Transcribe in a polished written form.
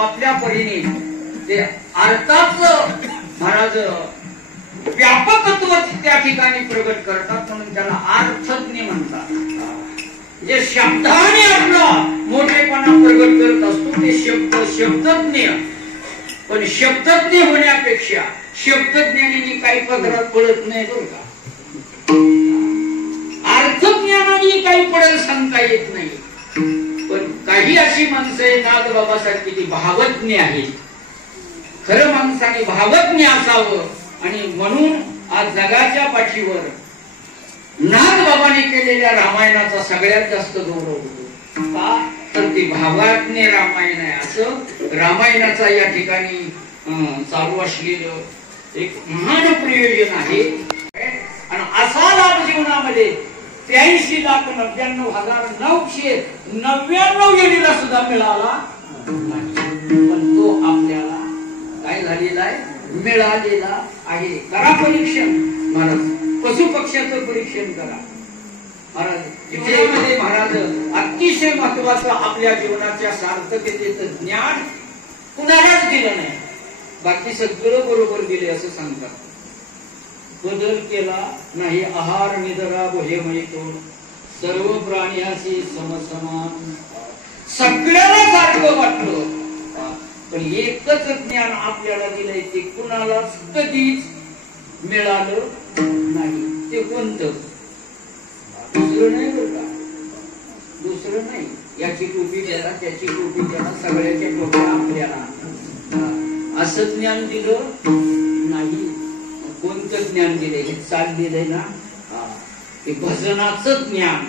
आपापल्या परीने ते अर्थाच महाराज व्यापकत्व त्या ठिकाणी प्रगट करतात, म्हणून त्याला अर्थज्ञ म्हणतात. जे शब्दाने आपला मोठेपणा प्रगट करत असतो ते शब्दज्ञ. पण शब्दज्ञ होण्यापेक्षा शब्दज्ञानाने काही पदरात पडत नाही बरं का. अर्थज्ञानाने काही पडेल सांगता येत नाही. पण काही अशी माणसं आहे नागबाबासारखी ती भावज्ञ आहेत. खरं माणसाने भावज्ञ असावं आणि म्हणून आज जगाच्या पाठीवर नागबाबाने केलेल्या रामायणाचा सगळ्यात जास्त गौरव होतो. का तर ती भावाज्ञ रामायण आहे. असं रामायणाचा या ठिकाणी चालू असलेलं एक महान प्रयोजन आहे. आणि असा लाभ जीवनामध्ये 83,99,999 जणीला सुद्धा मिळाला नाही. पण तो आपल्याला काय झालेला आहे, मिळालेला आहे. करा परीक्षण महाराज, पशु पक्ष्याचं परीक्षण करा महाराज. जीवनामध्ये महाराज अतिशय महत्वाचं आपल्या जीवनाच्या सार्थकतेचं ज्ञान कुणालाच दिलं नाही. बाकी सगळं बरोबर दिले असं सांगतात. बदल केला नाही आहार निद्रा भोजमय तोड, सर्व प्राण्याशी समसमान. सगळ्याला सारखं वाटलं पण एकच ज्ञान आपल्याला दिलंय ते कुणालाच कधीच मिळालं नाही. ते कोणतं? दुसरं नाही बरं का, दुसरं नाही. याची टोपी द्याला, त्याची टोपी द्याला, सगळ्याच्या टोप्या आपल्याला. असं ज्ञान दिलं नाही. कोणतं ज्ञान दिलंय? हे चाल दिलंय ना, ते भजनाचं ज्ञान.